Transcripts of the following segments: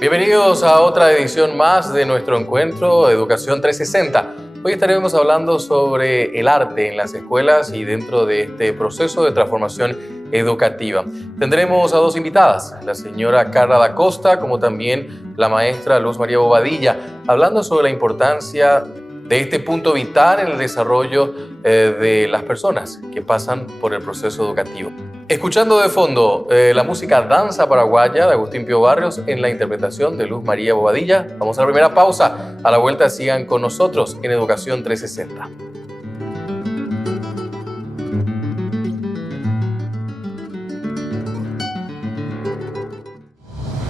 Bienvenidos a otra edición más de nuestro encuentro Educación 360. Hoy estaremos hablando sobre el arte en las escuelas y dentro de este proceso de transformación educativa. Tendremos a dos invitadas, la señora Carla da Costa, como también la maestra Luz María Bobadilla, hablando sobre la importancia de este punto vital en el desarrollo de las personas que pasan por el proceso educativo. Escuchando de fondo la música Danza Paraguaya de Agustín Pío Barrios en la interpretación de Luz María Bobadilla. Vamos a la primera pausa. A la vuelta sigan con nosotros en Educación 360.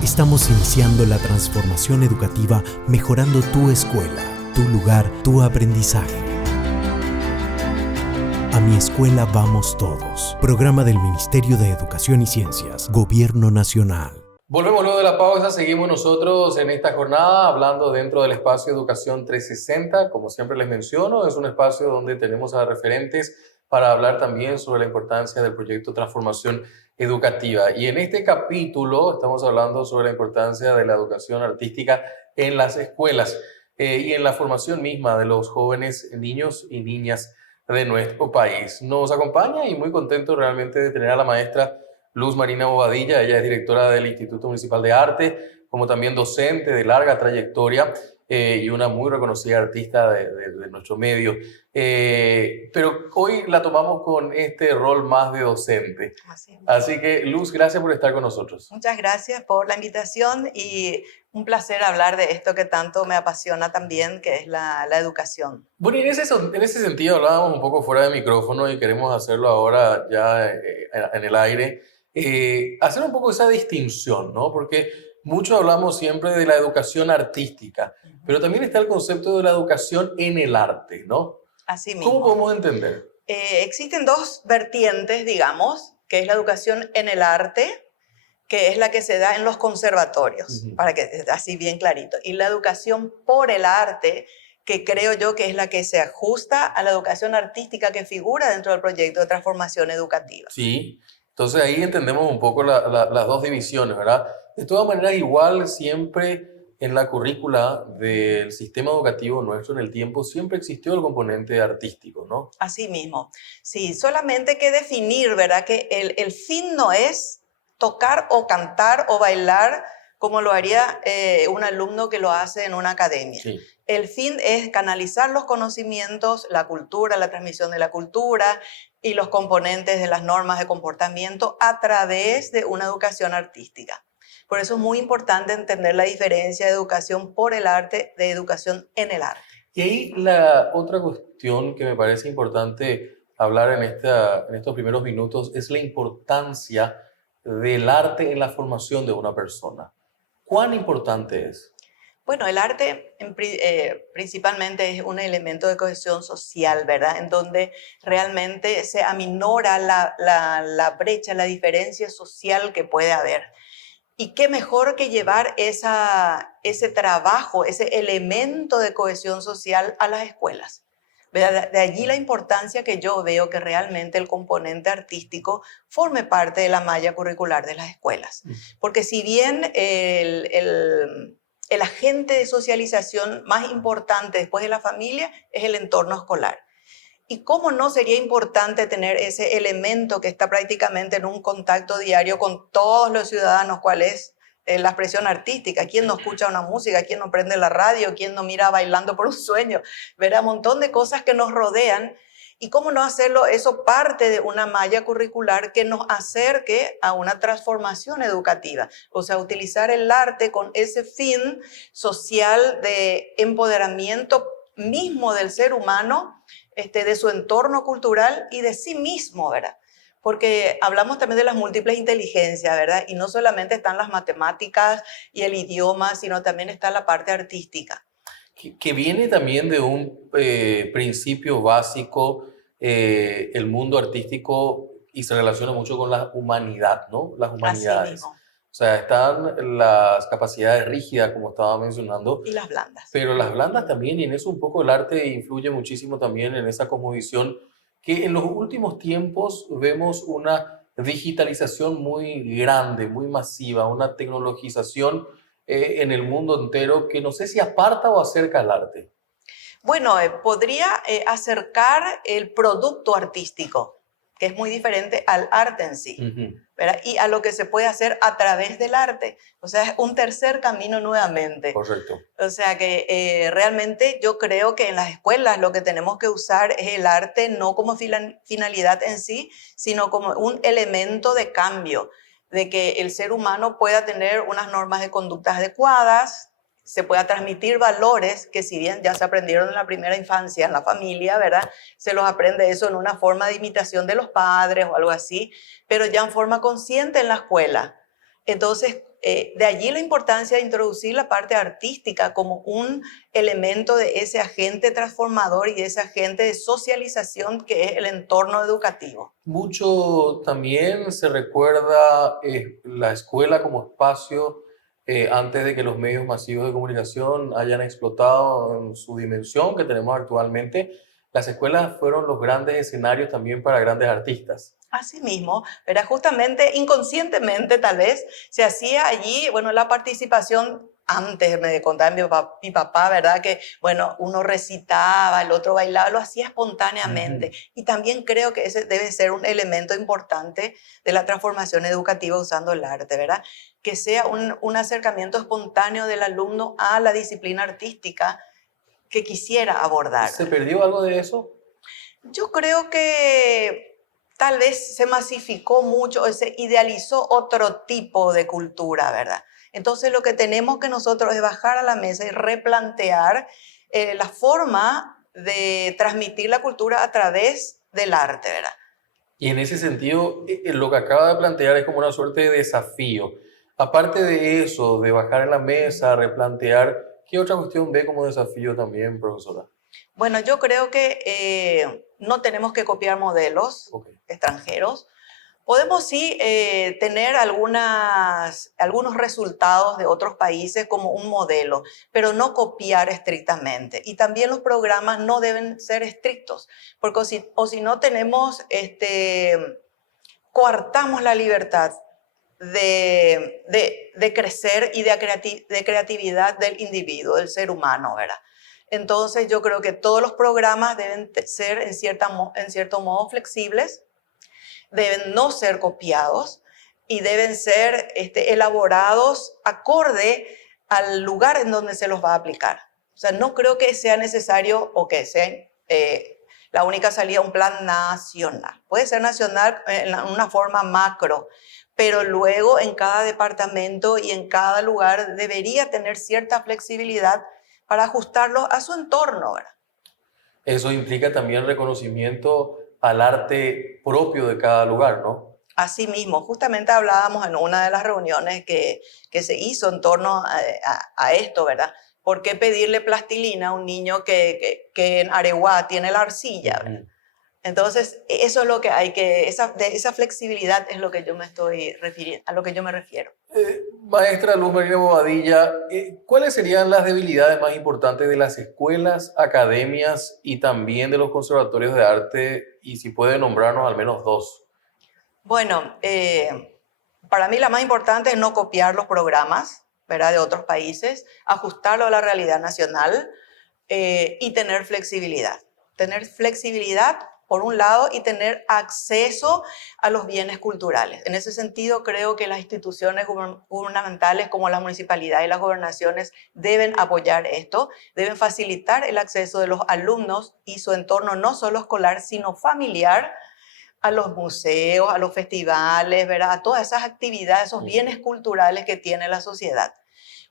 Estamos iniciando la transformación educativa mejorando tu escuela, tu lugar, tu aprendizaje. A mi escuela vamos todos. Programa del Ministerio de Educación y Ciencias, Gobierno Nacional. Volvemos luego de la pausa, seguimos nosotros en esta jornada hablando dentro del espacio Educación 360. Como siempre les menciono, es un espacio donde tenemos a referentes para hablar también sobre la importancia del proyecto Transformación Educativa. Y en este capítulo estamos hablando sobre la importancia de la educación artística en las escuelas y en la formación misma de los jóvenes niños y niñas de nuestro país. Nos acompaña y muy contento realmente de tener a la maestra Luz Marina Bobadilla. Ella es directora del Instituto Municipal de Arte, como también docente de larga trayectoria y una muy reconocida artista de nuestro medio. Pero hoy la tomamos con este rol más de docente. Así que, Luz, gracias por estar con nosotros. Muchas gracias por la invitación y un placer hablar de esto que tanto me apasiona también, que es la educación. Bueno, y en ese sentido hablábamos un poco fuera de micrófono y queremos hacerlo ahora ya en el aire. Hacer un poco esa distinción, ¿no? Porque mucho hablamos siempre de la educación artística, pero también está el concepto de la educación en el arte, ¿no? Así mismo. ¿Cómo podemos entender? Existen dos vertientes, digamos, que es la educación en el arte, que es la que se da en los conservatorios, para que así bien clarito, y la educación por el arte, que creo yo que es la que se ajusta a la educación artística que figura dentro del proyecto de transformación educativa. Sí, entonces ahí entendemos un poco las dos divisiones, ¿verdad? De todas maneras, igual siempre en la currícula del sistema educativo nuestro en el tiempo siempre existió el componente artístico, ¿no? Así mismo. Sí, solamente hay que definir, ¿verdad? Que el fin no es tocar o cantar o bailar como lo haría un alumno que lo hace en una academia. Sí. El fin es canalizar los conocimientos, la cultura, la transmisión de la cultura y los componentes de las normas de comportamiento a través de una educación artística. Por eso es muy importante entender la diferencia de educación por el arte de educación en el arte. Y ahí la otra cuestión que me parece importante hablar en estos primeros minutos es la importancia del arte en la formación de una persona. ¿Cuán importante es? Bueno, el arte principalmente es un elemento de cohesión social, ¿verdad? En donde realmente se aminora la brecha, la diferencia social que puede haber. Y qué mejor que llevar ese trabajo, ese elemento de cohesión social a las escuelas. De allí la importancia que yo veo que realmente el componente artístico forme parte de la malla curricular de las escuelas. Porque si bien el agente de socialización más importante después de la familia es el entorno escolar. ¿Y cómo no sería importante tener ese elemento que está prácticamente en un contacto diario con todos los ciudadanos? ¿Cuál es la expresión artística? ¿Quién no escucha una música? ¿Quién no prende la radio? ¿Quién no mira bailando por un sueño? Verá un montón de cosas que nos rodean. ¿Y cómo no hacerlo eso parte de una malla curricular que nos acerque a una transformación educativa? O sea, utilizar el arte con ese fin social de empoderamiento mismo del ser humano, de su entorno cultural y de sí mismo, ¿verdad? Porque hablamos también de las múltiples inteligencias, ¿verdad? Y no solamente están las matemáticas y el idioma, sino también está la parte artística. Que viene también de un principio básico, el mundo artístico, y se relaciona mucho con la humanidad, ¿no? Las humanidades. Así mismo. O sea, están las capacidades rígidas, como estaba mencionando. Y las blandas. Pero las blandas también, y en eso un poco el arte influye muchísimo también en esa cosmovisión, que en los últimos tiempos vemos una digitalización muy grande, muy masiva, una tecnologización en el mundo entero que no sé si aparta o acerca al arte. Bueno, podría acercar el producto artístico, que es muy diferente al arte en sí, Ujú. ¿verdad? Y a lo que se puede hacer a través del arte. O sea, es un tercer camino nuevamente. Correcto. O sea que realmente yo creo que en las escuelas lo que tenemos que usar es el arte no como finalidad en sí, sino como un elemento de cambio, de que el ser humano pueda tener unas normas de conductas adecuadas, se pueda transmitir valores que si bien ya se aprendieron en la primera infancia, en la familia, ¿verdad? Se los aprende eso en una forma de imitación de los padres o algo así, pero ya en forma consciente en la escuela. Entonces, de allí la importancia de introducir la parte artística como un elemento de ese agente transformador y de ese agente de socialización que es el entorno educativo. Mucho también se recuerda la escuela como espacio antes de que los medios masivos de comunicación hayan explotado en su dimensión que tenemos actualmente. Las escuelas fueron los grandes escenarios también para grandes artistas. Asimismo, ¿verdad? Justamente, inconscientemente tal vez, se hacía allí, bueno, la participación, antes me contaba mi papá, ¿verdad? Que, bueno, uno recitaba, el otro bailaba, lo hacía espontáneamente. Ujú. Y también creo que ese debe ser un elemento importante de la transformación educativa usando el arte, ¿verdad? Que sea un acercamiento espontáneo del alumno a la disciplina artística que quisiera abordar, ¿Se ¿verdad? perdió algo de eso? Yo creo que tal vez se masificó mucho, o se idealizó otro tipo de cultura, ¿verdad? Entonces lo que tenemos que nosotros es bajar a la mesa y replantear la forma de transmitir la cultura a través del arte, ¿verdad? Y en ese sentido, lo que acaba de plantear es como una suerte de desafío. Aparte de eso, de bajar en la mesa, replantear, ¿qué otra cuestión ve como desafío también, profesora? Bueno, yo creo que no tenemos que copiar modelos Ok. extranjeros. Podemos sí tener algunos resultados de otros países como un modelo, pero no copiar estrictamente. Y también los programas no deben ser estrictos, porque o si no tenemos, coartamos la libertad de crecer y de creatividad del individuo, del ser humano, ¿verdad? Entonces yo creo que todos los programas deben ser en cierto modo flexibles, deben no ser copiados y deben ser elaborados acorde al lugar en donde se los va a aplicar. O sea, no creo que sea necesario o que sea la única salida un plan nacional. Puede ser nacional en una forma macro, pero luego en cada departamento y en cada lugar debería tener cierta flexibilidad para ajustarlo a su entorno, ¿verdad? Eso implica también reconocimiento al arte propio de cada lugar, ¿no? Asimismo, justamente hablábamos en una de las reuniones que se hizo en torno a esto, ¿verdad? ¿Por qué pedirle plastilina a un niño que en Areguá tiene la arcilla, ¿verdad? Ujú. Entonces, eso es lo que de esa flexibilidad es lo que yo me estoy refiriendo, a lo que yo me refiero. Maestra Luz Marina Bobadilla, ¿cuáles serían las debilidades más importantes de las escuelas, academias y también de los conservatorios de arte? Y si puede nombrarnos al menos dos. Bueno, para mí la más importante es no copiar los programas, ¿verdad? De otros países, ajustarlo a la realidad nacional y tener flexibilidad. Tener flexibilidad, por un lado, y tener acceso a los bienes culturales. En ese sentido, creo que las instituciones gubernamentales como la municipalidad y las gobernaciones deben apoyar esto, deben facilitar el acceso de los alumnos y su entorno no solo escolar, sino familiar, a los museos, a los festivales, ¿verdad? A todas esas actividades, esos bienes culturales que tiene la sociedad.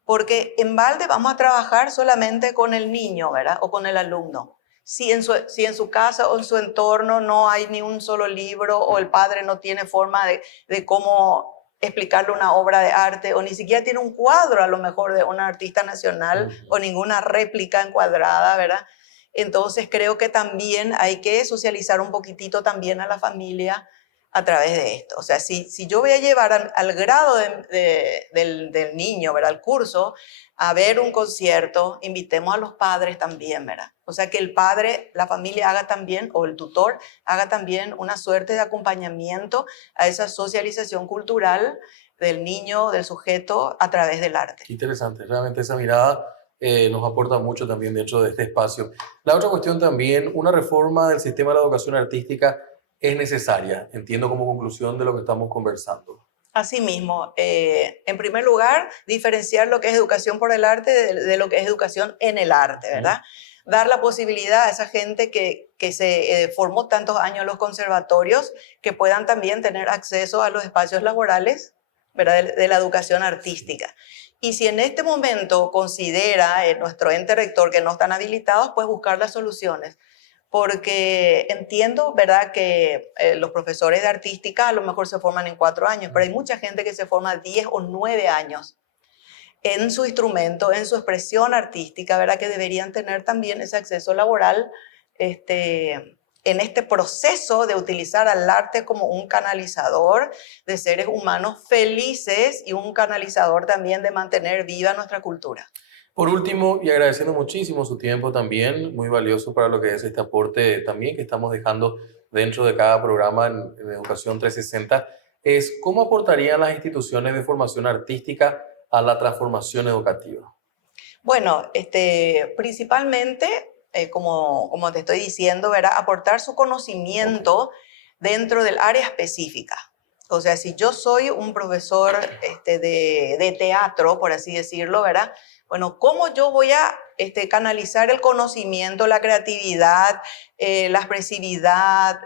Porque en balde vamos a trabajar solamente con el niño, ¿verdad? O con el alumno. Si en su casa o en su entorno no hay ni un solo libro o el padre no tiene forma de cómo explicarle una obra de arte o ni siquiera tiene un cuadro a lo mejor de un artista nacional o Ujú. ninguna réplica encuadrada, ¿verdad? Entonces creo que también hay que socializar un poquitito también a la familia a través de esto. O sea, si yo voy a llevar al grado del niño, ¿verdad? Al curso, a ver un concierto, invitemos a los padres también, ¿verdad? O sea, que el padre, la familia haga también, o el tutor, haga también una suerte de acompañamiento a esa socialización cultural del niño, del sujeto, a través del arte. Qué interesante, realmente esa mirada nos aporta mucho también dentro de este espacio. La otra cuestión también, una reforma del sistema de la educación artística es necesaria, entiendo como conclusión de lo que estamos conversando. Asimismo, en primer lugar, diferenciar lo que es educación por el arte de lo que es educación en el arte, ¿verdad? Dar la posibilidad a esa gente que se formó tantos años en los conservatorios que puedan también tener acceso a los espacios laborales, ¿verdad? De la educación artística. Y si en este momento considera nuestro ente rector que no están habilitados, pues buscar las soluciones. Porque entiendo, ¿verdad?, que los profesores de artística a lo mejor se forman en 4 años, pero hay mucha gente que se forma 10 o 9 años en su instrumento, en su expresión artística, ¿verdad?, que deberían tener también ese acceso laboral en este proceso de utilizar al arte como un canalizador de seres humanos felices y un canalizador también de mantener viva nuestra cultura. Por último, y agradeciendo muchísimo su tiempo también, muy valioso para lo que es este aporte también que estamos dejando dentro de cada programa en Educación 360, es cómo aportarían las instituciones de formación artística a la transformación educativa. Bueno, principalmente, como te estoy diciendo, ¿verdad?, aportar su conocimiento dentro del área específica. O sea, si yo soy un profesor de teatro, por así decirlo, ¿verdad? Bueno, ¿cómo yo voy a canalizar el conocimiento, la creatividad, la expresividad,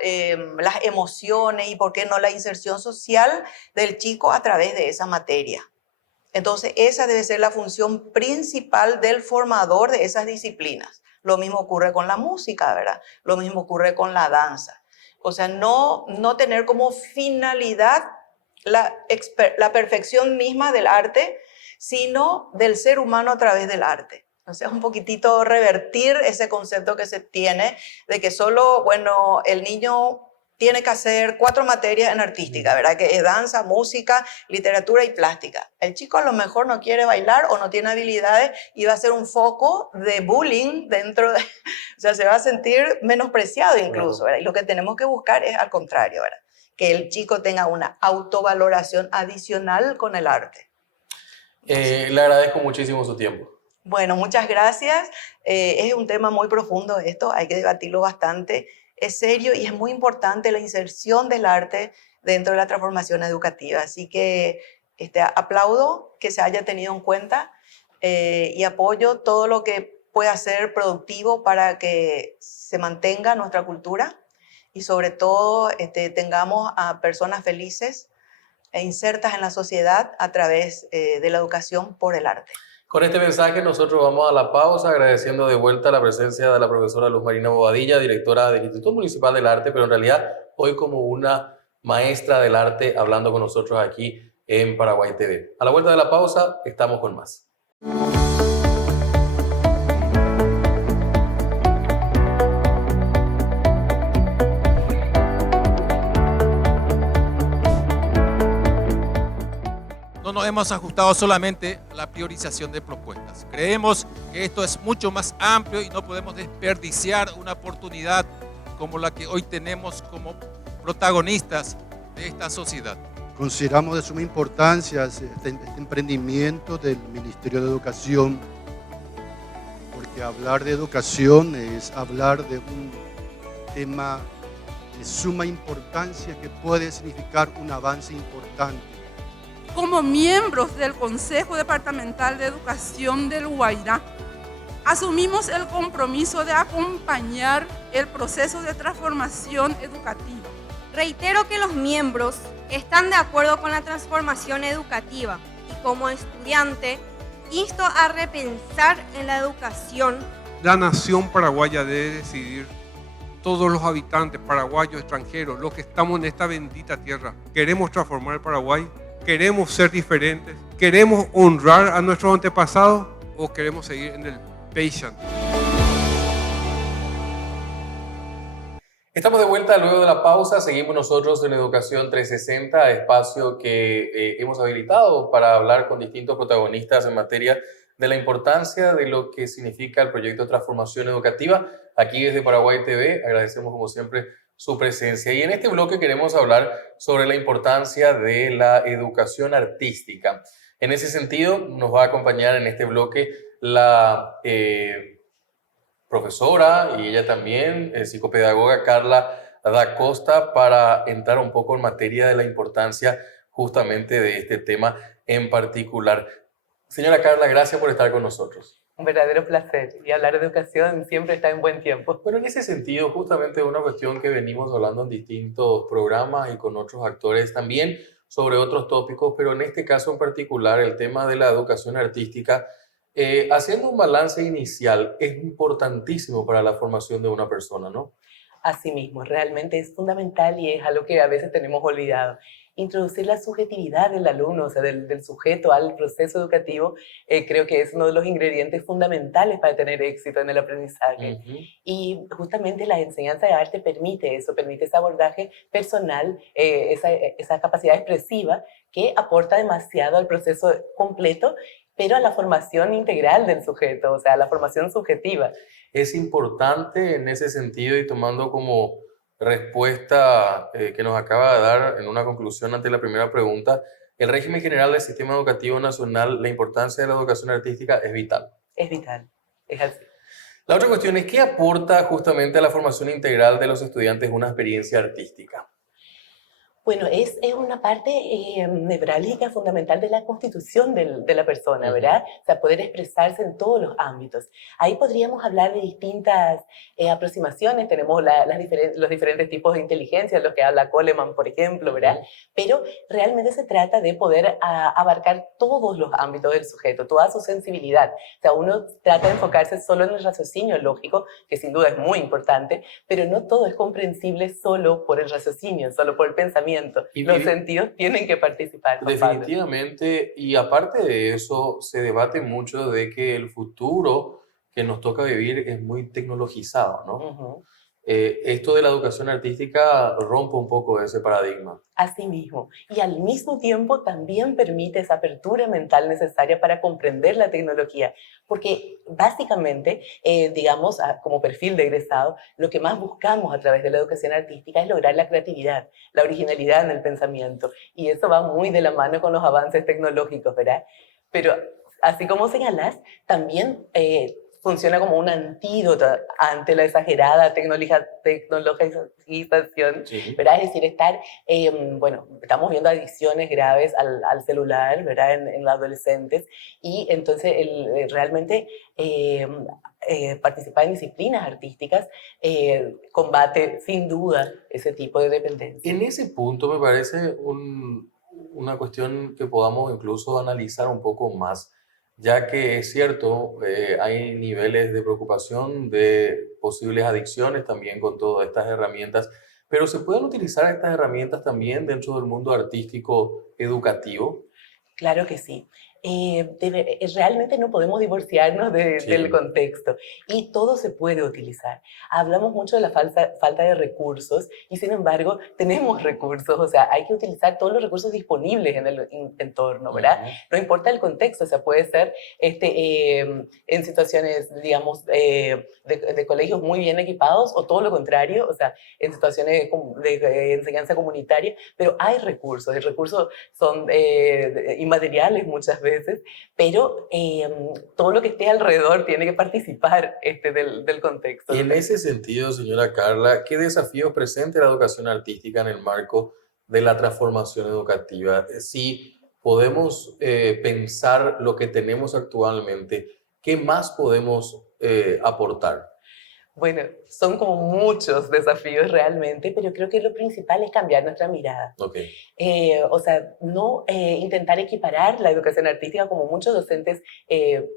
las emociones y, por qué no, la inserción social del chico a través de esa materia? Entonces, esa debe ser la función principal del formador de esas disciplinas. Lo mismo ocurre con la música, ¿verdad? Lo mismo ocurre con la danza. O sea, no tener como finalidad la perfección misma del arte, sino del ser humano a través del arte. O sea, un poquitito revertir ese concepto que se tiene de que solo, bueno, el niño tiene que hacer 4 materias en artística, ¿verdad? Que es danza, música, literatura y plástica. El chico a lo mejor no quiere bailar o no tiene habilidades y va a ser un foco de bullying dentro de... O sea, se va a sentir menospreciado incluso, ¿verdad? Y lo que tenemos que buscar es al contrario, ¿verdad? Que el chico tenga una autovaloración adicional con el arte. Le agradezco muchísimo su tiempo. Bueno, muchas gracias. Es un tema muy profundo esto, hay que debatirlo bastante. Es serio y es muy importante la inserción del arte dentro de la transformación educativa. Así que aplaudo que se haya tenido en cuenta y apoyo todo lo que pueda ser productivo para que se mantenga nuestra cultura y sobre todo tengamos a personas felices e insertas en la sociedad a través de la educación por el arte. Con este mensaje nosotros vamos a la pausa, agradeciendo de vuelta la presencia de la profesora Luz Marina Bobadilla, directora del Instituto Municipal del Arte, pero en realidad hoy como una maestra del arte hablando con nosotros aquí en Paraguay TV. A la vuelta de la pausa estamos con más. No nos hemos ajustado solamente a la priorización de propuestas. Creemos que esto es mucho más amplio y no podemos desperdiciar una oportunidad como la que hoy tenemos como protagonistas de esta sociedad. Consideramos de suma importancia este emprendimiento del Ministerio de Educación, porque hablar de educación es hablar de un tema de suma importancia que puede significar un avance importante. Como miembros del Consejo Departamental de Educación del Guairá, asumimos el compromiso de acompañar el proceso de transformación educativa. Reitero que los miembros están de acuerdo con la transformación educativa y como estudiante insto a repensar en la educación. La nación paraguaya debe decidir, todos los habitantes paraguayos, extranjeros, los que estamos en esta bendita tierra, ¿queremos transformar el Paraguay? ¿Queremos ser diferentes? ¿Queremos honrar a nuestros antepasados? ¿O queremos seguir en el patient? Estamos de vuelta luego de la pausa. Seguimos nosotros en Educación 360, espacio que hemos habilitado para hablar con distintos protagonistas en materia de la importancia de lo que significa el proyecto de transformación educativa. Aquí desde Paraguay TV agradecemos como siempre su presencia. Y en este bloque queremos hablar sobre la importancia de la educación artística. En ese sentido, nos va a acompañar en este bloque la profesora y ella también, psicopedagoga Carla Da Costa, para entrar un poco en materia de la importancia justamente de este tema en particular. Señora Carla, gracias por estar con nosotros. Un verdadero placer, y hablar de educación siempre está en buen tiempo. Bueno, en ese sentido, justamente una cuestión que venimos hablando en distintos programas y con otros actores también sobre otros tópicos, pero en este caso en particular, el tema de la educación artística, haciendo un balance inicial, es importantísimo para la formación de una persona, ¿no? Asimismo, realmente es fundamental y es algo que a veces tenemos olvidado. Introducir la subjetividad del alumno, o sea, del sujeto al proceso educativo, creo que es uno de los ingredientes fundamentales para tener éxito en el aprendizaje. Y justamente la enseñanza de arte permite eso, permite ese abordaje personal, esa capacidad expresiva que aporta demasiado al proceso completo, pero a la formación integral del sujeto, o sea, a la formación subjetiva. Es importante en ese sentido, y tomando como respuesta que nos acaba de dar en una conclusión ante la primera pregunta, el régimen general del sistema educativo nacional, la importancia de la educación artística es vital. Es vital, es así. La otra cuestión es, ¿qué aporta justamente a la formación integral de los estudiantes una experiencia artística? Bueno, es una parte nevrálgica fundamental de la constitución de la persona, ¿verdad? O sea, poder expresarse en todos los ámbitos. Ahí podríamos hablar de distintas aproximaciones. Tenemos los diferentes tipos de inteligencia, los que habla Coleman, por ejemplo, ¿verdad? Pero realmente se trata de poder abarcar todos los ámbitos del sujeto, toda su sensibilidad. O sea, uno trata de enfocarse solo en el raciocinio lógico, que sin duda es muy importante, pero no todo es comprensible solo por el raciocinio, solo por el pensamiento. Y los sentidos tienen que participar. Definitivamente, y aparte de eso, se debate mucho de que el futuro que nos toca vivir es muy tecnologizado, ¿no? Esto de la educación artística rompe un poco ese paradigma. Así mismo. Y al mismo tiempo también permite esa apertura mental necesaria para comprender la tecnología. Porque básicamente, digamos, como perfil de egresado, lo que más buscamos a través de la educación artística es lograr la creatividad, la originalidad en el pensamiento. Y eso va muy de la mano con los avances tecnológicos, ¿verdad? Pero así como señalás, también funciona como un antídoto ante la exagerada tecnologización, Sí. ¿verdad? Es decir, bueno, estamos viendo adicciones graves al celular, ¿verdad? En los adolescentes, y entonces realmente participar en disciplinas artísticas combate sin duda ese tipo de dependencia. En ese punto me parece una cuestión que podamos incluso analizar un poco más, ya que es cierto, hay niveles de preocupación de posibles adicciones también con todas estas herramientas, pero ¿se pueden utilizar estas herramientas también dentro del mundo artístico educativo? Claro que sí. Realmente no podemos divorciarnos del contexto, y todo se puede utilizar. Hablamos mucho de la falta de recursos, y sin embargo tenemos recursos, o sea, hay que utilizar todos los recursos disponibles en el entorno, ¿verdad? No importa el contexto, o sea, puede ser en situaciones, digamos, de colegios muy bien equipados, o todo lo contrario, o sea, en situaciones de enseñanza comunitaria, pero hay recursos. Los recursos son inmateriales muchas veces, pero todo lo que esté alrededor tiene que participar del contexto. Y en ese sentido, señora Carla, ¿qué desafíos presenta la educación artística en el marco de la transformación educativa? Si podemos pensar lo que tenemos actualmente, ¿qué más podemos aportar? Bueno, son como muchos desafíos realmente, pero creo que lo principal es cambiar nuestra mirada. Okay. O sea, no intentar equiparar la educación artística, como muchos docentes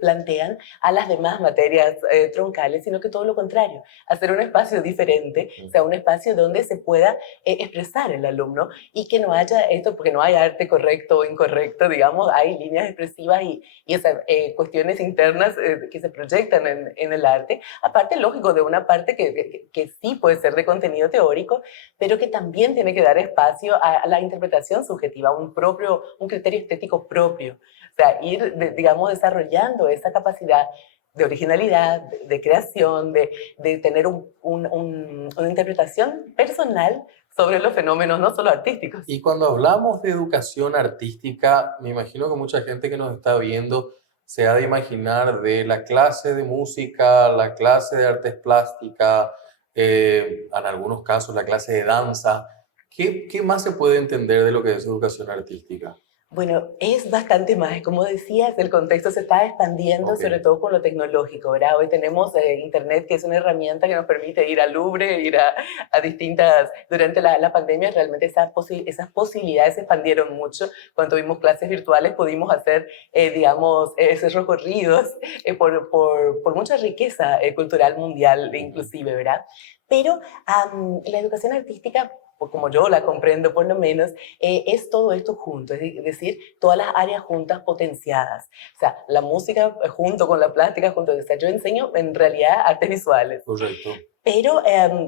plantean, a las demás materias troncales, sino que todo lo contrario, hacer un espacio diferente, o sea, un espacio donde se pueda expresar el alumno, y que no haya esto, porque no hay arte correcto o incorrecto, digamos, hay líneas expresivas y esas cuestiones internas que se proyectan en el arte, aparte, lógico, de una parte que sí puede ser de contenido teórico, pero que también tiene que dar espacio a la interpretación subjetiva, un criterio estético propio. O sea, digamos, desarrollando esa capacidad de originalidad, de creación, de tener una interpretación personal sobre los fenómenos, no solo artísticos. Y cuando hablamos de educación artística, me imagino que mucha gente que nos está viendo se ha de imaginar de la clase de música, la clase de artes plásticas, en algunos casos la clase de danza. ¿Qué más se puede entender de lo que es educación artística? Bueno, es bastante más. Como decías, el contexto se está expandiendo, sobre todo con lo tecnológico, ¿verdad? Hoy tenemos Internet, que es una herramienta que nos permite ir al Louvre, ir a distintas... Durante la pandemia realmente esas posibilidades se expandieron mucho. Cuando tuvimos clases virtuales pudimos hacer, digamos, esos recorridos por mucha riqueza cultural mundial inclusive, ¿verdad? Pero la educación artística, como yo la comprendo por lo menos, es todo esto junto, es decir, todas las áreas juntas potenciadas. O sea, la música junto con la plástica, o sea, yo enseño en realidad artes visuales. Correcto. Pero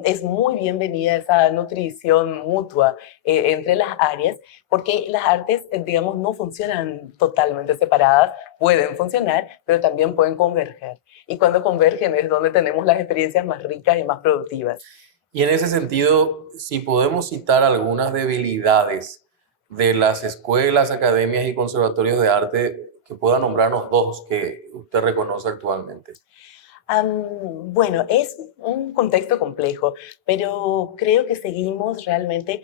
es muy bienvenida esa nutrición mutua entre las áreas, porque las artes, digamos, no funcionan totalmente separadas, pueden funcionar, pero también pueden converger. Y cuando convergen es donde tenemos las experiencias más ricas y más productivas. Y en ese sentido, si podemos citar algunas debilidades de las escuelas, academias y conservatorios de arte, que pueda nombrarnos dos que usted reconoce actualmente. Bueno, es un contexto complejo, pero creo que seguimos realmente...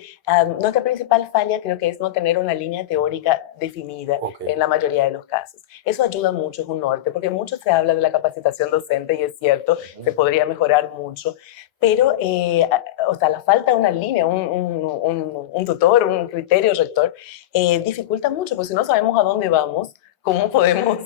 nuestra principal falla creo que es no tener una línea teórica definida en la mayoría de los casos. Eso ayuda mucho, es un norte, porque mucho se habla de la capacitación docente y es cierto, se podría mejorar mucho, pero o sea, la falta de una línea, un tutor, un criterio rector, dificulta mucho, porque si no sabemos a dónde vamos, ¿cómo podemos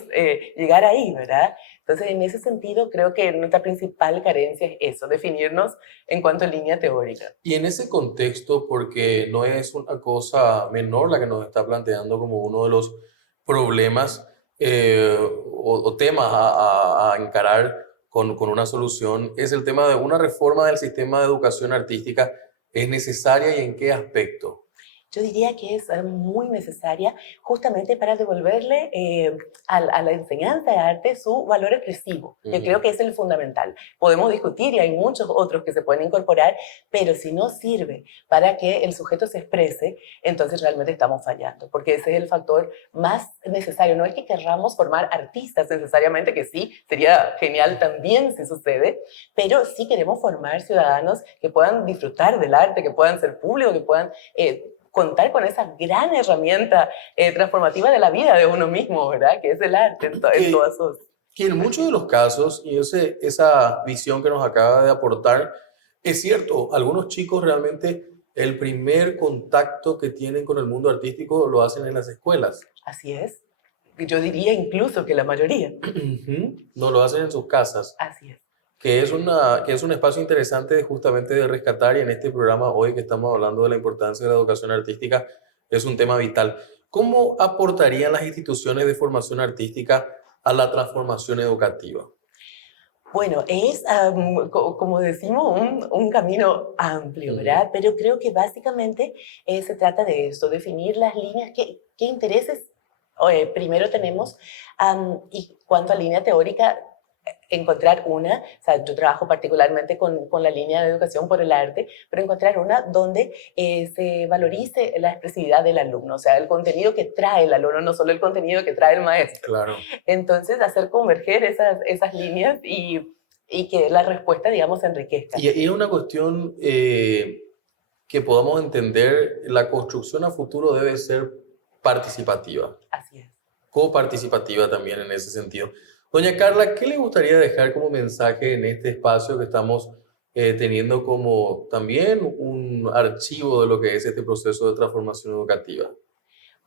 llegar ahí, verdad? Entonces, en ese sentido, creo que nuestra principal carencia es eso, definirnos en cuanto a línea teórica. Y en ese contexto, porque no es una cosa menor la que nos está planteando como uno de los problemas o temas a encarar con una solución, es el tema de una reforma del sistema de educación artística. ¿Es necesaria y en qué aspecto? Yo diría que es muy necesaria justamente para devolverle a la enseñanza de arte su valor expresivo. Yo creo que es el fundamental. Podemos discutir y hay muchos otros que se pueden incorporar, pero si no sirve para que el sujeto se exprese, entonces realmente estamos fallando, porque ese es el factor más necesario. No es que querramos formar artistas necesariamente, que sí, sería genial también si sucede, pero sí queremos formar ciudadanos que puedan disfrutar del arte, que puedan ser públicos, que puedan... contar con esa gran herramienta transformativa de la vida de uno mismo, ¿verdad? Que es el arte en todas sus... Que en muchos de los casos, y esa visión que nos acaba de aportar, es cierto, algunos chicos realmente el primer contacto que tienen con el mundo artístico lo hacen en las escuelas. Así es. Yo diría incluso que la mayoría. No lo hacen en sus casas. Así es. Que es un espacio interesante justamente de rescatar, y en este programa hoy que estamos hablando de la importancia de la educación artística es un tema vital. ¿Cómo aportarían las instituciones de formación artística a la transformación educativa? Bueno, es, como decimos, un camino amplio, ¿verdad? Pero creo que básicamente se trata de esto, definir las líneas, qué intereses primero tenemos, y cuanto a línea teórica, encontrar una, o sea, yo trabajo particularmente con la línea de educación por el arte, pero encontrar una donde se valorice la expresividad del alumno, o sea, el contenido que trae el alumno, no solo el contenido que trae el maestro. Claro. Entonces, hacer converger esas líneas y que la respuesta, digamos, se enriquezca. Y es una cuestión que podamos entender, la construcción a futuro debe ser participativa. Así es. Coparticipativa también en ese sentido. Doña Carla, ¿qué le gustaría dejar como mensaje en este espacio que estamos teniendo como también un archivo de lo que es este proceso de transformación educativa?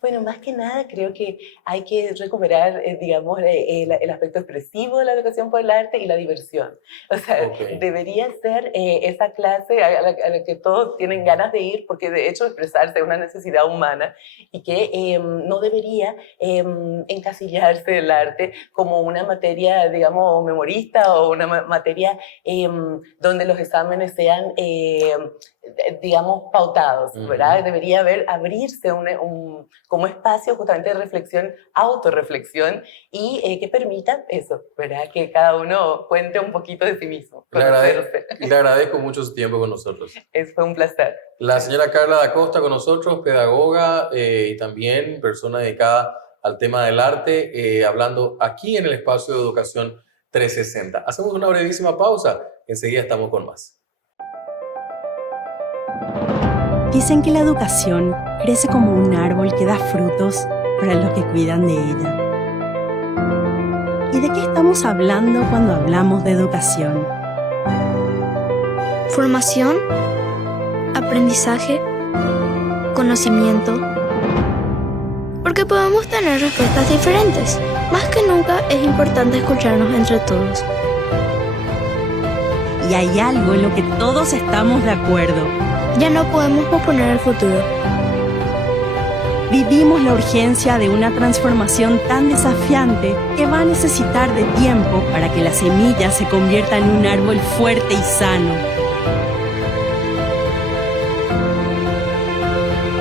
Bueno, más que nada creo que hay que recuperar, digamos, el aspecto expresivo de la educación por el arte y la diversión. O sea, debería ser esa clase a la que todos tienen ganas de ir, porque de hecho expresarse es una necesidad humana, y que no debería encasillarse el arte como una materia, digamos, memorista, o una materia donde los exámenes sean digamos, pautados, ¿verdad? Debería abrirse como espacio justamente de reflexión, autorreflexión, y que permita eso, ¿verdad? Que cada uno cuente un poquito de sí mismo. Le agradezco mucho su tiempo con nosotros. Fue un placer. La señora Carla da Costa con nosotros, pedagoga y también persona dedicada al tema del arte, hablando aquí en el espacio de Educación 360. Hacemos una brevísima pausa, enseguida estamos con más. Dicen que la educación crece como un árbol que da frutos para los que cuidan de ella. ¿Y de qué estamos hablando cuando hablamos de educación? Formación, aprendizaje, conocimiento. Porque podemos tener respuestas diferentes. Más que nunca es importante escucharnos entre todos. Y hay algo en lo que todos estamos de acuerdo. Ya no podemos posponer el futuro. Vivimos la urgencia de una transformación tan desafiante que va a necesitar de tiempo para que la semilla se convierta en un árbol fuerte y sano.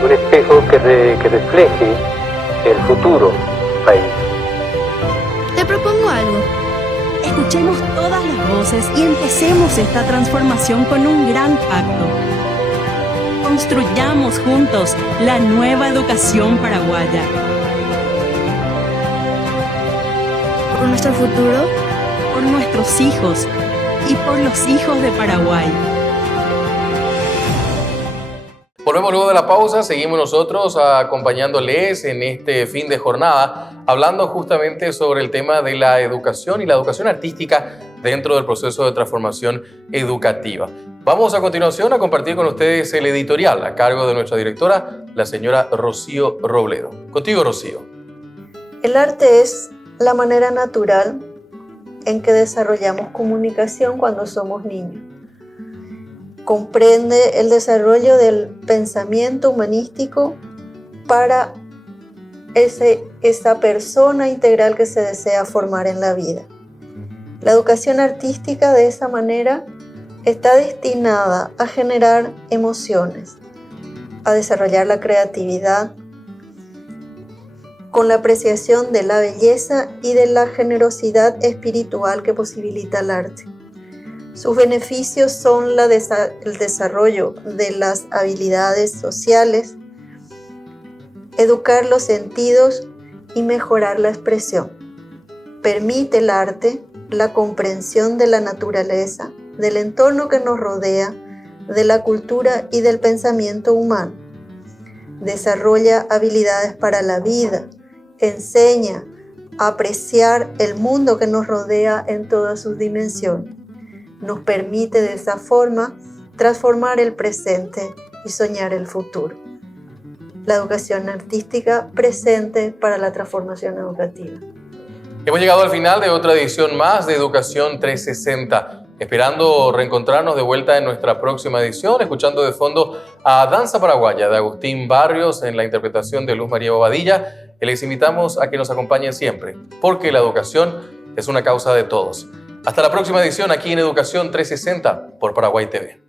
Un espejo que refleje el futuro del país. Te propongo algo. Escuchemos todas las voces y empecemos esta transformación con un gran pacto. Construyamos juntos la nueva educación paraguaya. Por nuestro futuro, por nuestros hijos y por los hijos de Paraguay. Volvemos luego de la pausa, seguimos nosotros acompañándoles en este fin de jornada, hablando justamente sobre el tema de la educación y la educación artística dentro del proceso de transformación educativa. Vamos a continuación a compartir con ustedes el editorial a cargo de nuestra directora, la señora Rocío Robledo. Contigo, Rocío. El arte es la manera natural en que desarrollamos comunicación cuando somos niños. Comprende el desarrollo del pensamiento humanístico para esa persona integral que se desea formar en la vida. La educación artística de esa manera está destinada a generar emociones, a desarrollar la creatividad con la apreciación de la belleza y de la generosidad espiritual que posibilita el arte. Sus beneficios son el desarrollo de las habilidades sociales, educar los sentidos y mejorar la expresión. Permite el arte la comprensión de la naturaleza, del entorno que nos rodea, de la cultura y del pensamiento humano. Desarrolla habilidades para la vida, enseña a apreciar el mundo que nos rodea en todas sus dimensiones. Nos permite de esa forma transformar el presente y soñar el futuro. La educación artística presente para la transformación educativa. Hemos llegado al final de otra edición más de Educación 360. Esperando reencontrarnos de vuelta en nuestra próxima edición, escuchando de fondo a Danza Paraguaya de Agustín Barrios en la interpretación de Luz María Bobadilla. Les invitamos a que nos acompañen siempre, porque la educación es una causa de todos. Hasta la próxima edición aquí en Educación 360 por Paraguay TV.